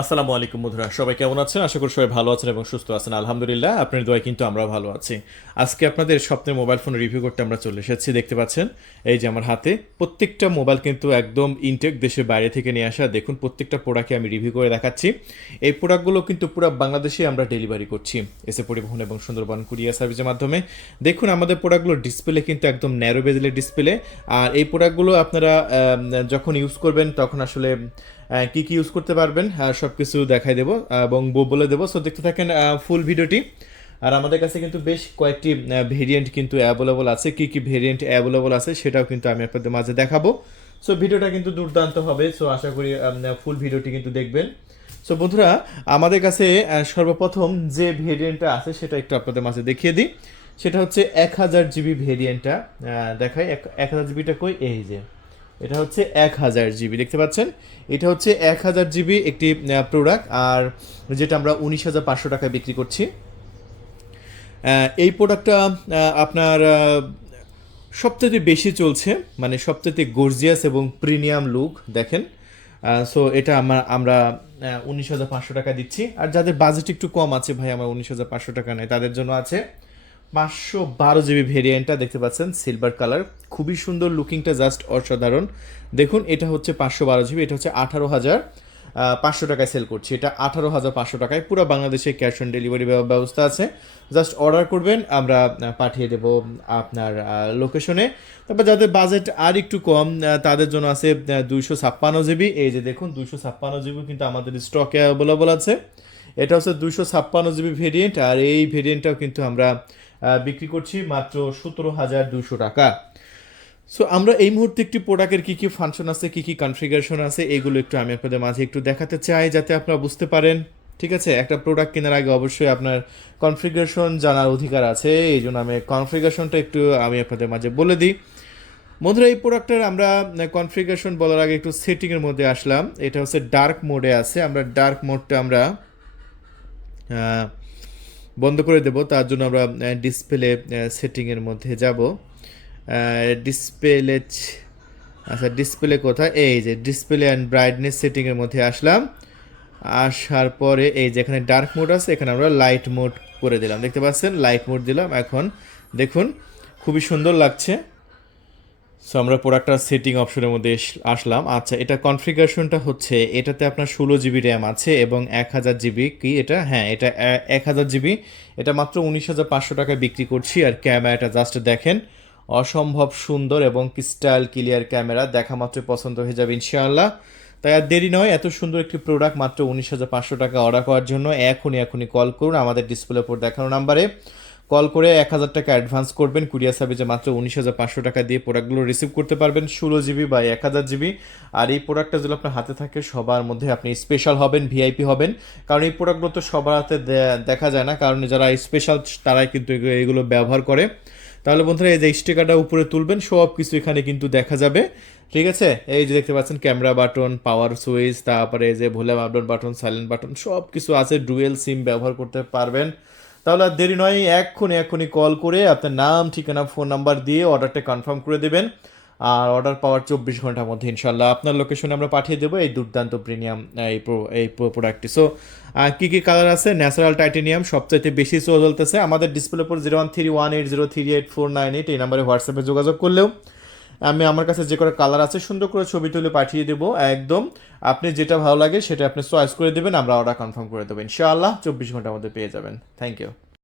আসসালামু আলাইকুম বন্ধুরা, সবাই কেমন আছেন? আশা করি সবাই ভালো আছেন এবং সুস্থ আছেন। আলহামদুলিল্লাহ, আপনার দোয়ায় কিন্তু আমরা ভালো আছি। আজকে আপনাদের স্বপ্নের মোবাইল ফোন রিভিউ করতে আমরা চলে এসেছি। দেখতে পাচ্ছেন এই যে আমার হাতে প্রত্যেকটা মোবাইল কিন্তু একদম ইনটেক, দেশের বাইরে থেকে নিয়ে আসা। দেখুন প্রত্যেকটা প্রোডাক্টে আমি রিভিউ করে দেখাচ্ছি। এই প্রোডাক্টগুলো কিন্তু পুরো বাংলাদেশে আমরা ডেলিভারি করছি এসে পরিবহন এবং সুন্দরবন কুরিয়ার সার্ভিসের মাধ্যমে। দেখুন আমাদের প্রোডাক্টগুলোর ডিসপ্লে কিন্তু একদম ন্যারো বেজেলের ডিসপ্লে। আর এই প্রোডাক্টগুলো আপনারা যখন ইউজ করবেন তখন আসলে কি কি ইউজ করতে পারবেন সব কিছু দেখাই দেবো এবং বলে দেবো। সো দেখতে থাকেন ফুল ভিডিওটি। আর আমাদের কাছে কিন্তু বেশ কয়েকটি ভেরিয়েন্ট কিন্তু অ্যাভেলেবল আছে। কি কি ভেরিয়েন্ট অ্যাভেলেবল আছে সেটাও কিন্তু আমি আপনাদের মাঝে দেখাবো। সো ভিডিওটা কিন্তু দুর্দান্ত হবে। সো আশা করি ফুল ভিডিওটি কিন্তু দেখবেন। সো বন্ধুরা, আমাদের কাছে সর্বপ্রথম যে ভেরিয়েন্টটা আছে সেটা একটু আপনাদের মাঝে দেখিয়ে দিই। সেটা হচ্ছে 1000 জিবি ভেরিয়েন্টটা। দেখাই 1000 জিবিটা কই, এই যে এটা হচ্ছে 1000 জিবি, দেখতে পাচ্ছেন। এটা হচ্ছে 1000 জিবি একটি প্রোডাক্ট, আর যেটা আমরা 19,500 টাকায় বিক্রি করছি। এই প্রোডাক্টটা আপনার সবচেয়ে বেশি চলছে, মানে সবচেয়ে গর্জিয়াস এবং প্রিমিয়াম লুক দেখেন। সো এটা আমরা 19,500 টাকা দিচ্ছি। আর যাদের বাজেট একটু কম আছে, ভাই আমার 19,500 টাকা নেই, তাদের জন্য আছে 512 জিবি ভেরিয়েন্টটা। দেখতে পাচ্ছেন সিলভার কালার, খুবই সুন্দর লুকিংটা, জাস্ট অসাধারণ। দেখুন এটা হচ্ছে 512 জিবি, এটা হচ্ছে 18,500 টাকায় সেল করছি। এটা 18,500 টাকায়, পুরো বাংলাদেশে ক্যাশ অন ডেলিভারি ব্যবস্থা আছে। জাস্ট অর্ডার করবেন, আমরা পাঠিয়ে দেব আপনার লোকেশনে। তারপর যাদের বাজেট আর একটু কম, তাদের জন্য আছে 256 জিবি। এই যে দেখুন 256 জিবি কিন্তু আমাদের স্টকে অ্যাভেলেবল আছে। এটা হচ্ছে 256 জিবি ভেরিয়েন্ট, আর এই ভেরিয়েন্টটাও কিন্তু আমরা বিক্রি করছি মাত্র 17,200 টাকা। সো আমরা এই মুহূর্তে একটি প্রোডাক্টের কী কী ফাংশন আছে, কী কী কনফিগারেশন আছে, এগুলো একটু আমি আপনাদের মাঝে একটু দেখাতে চাই, যাতে আপনারা বুঝতে পারেন। ঠিক আছে, একটা প্রোডাক্ট কেনার আগে অবশ্যই আপনার কনফিগারেশন জানার অধিকার আছে, এই জন্য আমি কনফিগারেশনটা একটু আমি আপনাদের মাঝে বলে দিই। বন্ধুরা, এই প্রোডাক্টের আমরা কনফিগারেশন বলার আগে একটু সেটিংয়ের মধ্যে আসলাম। এটা হচ্ছে ডার্ক মোডে আছে, আমরা ডার্ক মোডটা আমরা বন্ধ করে দেব। তার জন্য আমরা ডিসপ্লে সেটিংয়ের মধ্যে যাব। ডিসপ্লে, আচ্ছা ডিসপ্লে কোথায়, এই যে ডিসপ্লে অ্যান্ড ব্রাইটনেস সেটিংয়ের মধ্যে আসলাম। আসার পরে এই যে এখানে ডার্ক মোড আছে, এখানে আমরা লাইট মোড করে দিলাম। দেখতে পাচ্ছেন লাইট মোড দিলাম। এখন দেখুন খুবই সুন্দর লাগছে। সো আমরা প্রোডাক্টটা সেটিং অপশনের মধ্যে আসলাম। আচ্ছা, এটা কনফিগারেশনটা হচ্ছে, এটাতে আপনার 16 জিবি র্যাম আছে এবং 1000 জিবি, কি এটা, হ্যাঁ এটা 1000 জিবি। এটা মাত্র 19,500 টাকায় বিক্রি করছি। আর ক্যামেরাটা জাস্ট দেখেন, অসম্ভব সুন্দর এবং ক্রিস্টাল ক্লিয়ার ক্যামেরা, দেখা মাত্র পছন্দ হয়ে যাবে ইনশাআল্লাহ। তাই আর দেরি নয়, এত সুন্দর একটি প্রোডাক্ট মাত্র 19,500 টাকা অর্ডার করার জন্য এখনই কল করুন আমাদের ডিসপ্লে উপর দেখানো নাম্বারে। কল করে 1,000 টাকা অ্যাডভান্স করবেন, কুরিয়ার সার্ভিসে মাত্র 19,500 টাকা দিয়ে প্রোডাক্টগুলো রিসিভ করতে পারবেন, 16 জিবি বা 1000 জিবি। আর এই প্রোডাক্টটা যদি আপনার হাতে থাকে, সবার মধ্যে আপনি স্পেশাল হবেন, ভিআইপি হবেন। কারণ এই প্রোডাক্টগুলো তো সবার হাতে দেখা যায় না, কারণ যারা স্পেশাল তারাই কিন্তু এগুলো ব্যবহার করে। তাহলে বন্ধুরা, এই যে স্টিকারটা উপরে তুলবেন, সব কিছু এখানে কিন্তু দেখা যাবে। ঠিক আছে, এই যে দেখতে পাচ্ছেন ক্যামেরা বাটন, পাওয়ার সুইচ, তারপরে এই যে volume up down button, silent button, সব কিছু আছে। ডুয়েল সিম ব্যবহার করতে পারবেন। তাহলে আর দেরি নয়, এক্ষুনি কল করে আপনার নাম, ঠিকানা, ফোন নাম্বার দিয়ে অর্ডারটা কনফার্ম করে দেবেন। আর অর্ডার পাওয়ার 24 ঘন্টার মধ্যে ইনশাল্লাহ আপনার লোকেশনে আমরা পাঠিয়ে দেবো এই দুর্দান্ত প্রিমিয়াম এই প্রোডাক্টটি। সো কী কী কালার আছে, ন্যাচারাল টাইটেনিয়াম সবচাইতে বেশি চলতেছে আমাদের ডিসপ্লে উপর। 0131803849 এই নাম্বারে হোয়াটসঅ্যাপে যোগাযোগ করলেও আমি আমার কাছে যে করে কালার আছে সুন্দর করে ছবি তুলে পাঠিয়ে দেবো একদম। আপনি যেটা ভালো লাগে সেটা আপনি চয়েস করে দেবেন, আমরা অর্ডার কনফার্ম করে দেবো ইনশাআল্লাহ। 24 ঘন্টার মধ্যে পেয়ে যাবেন। Thank you.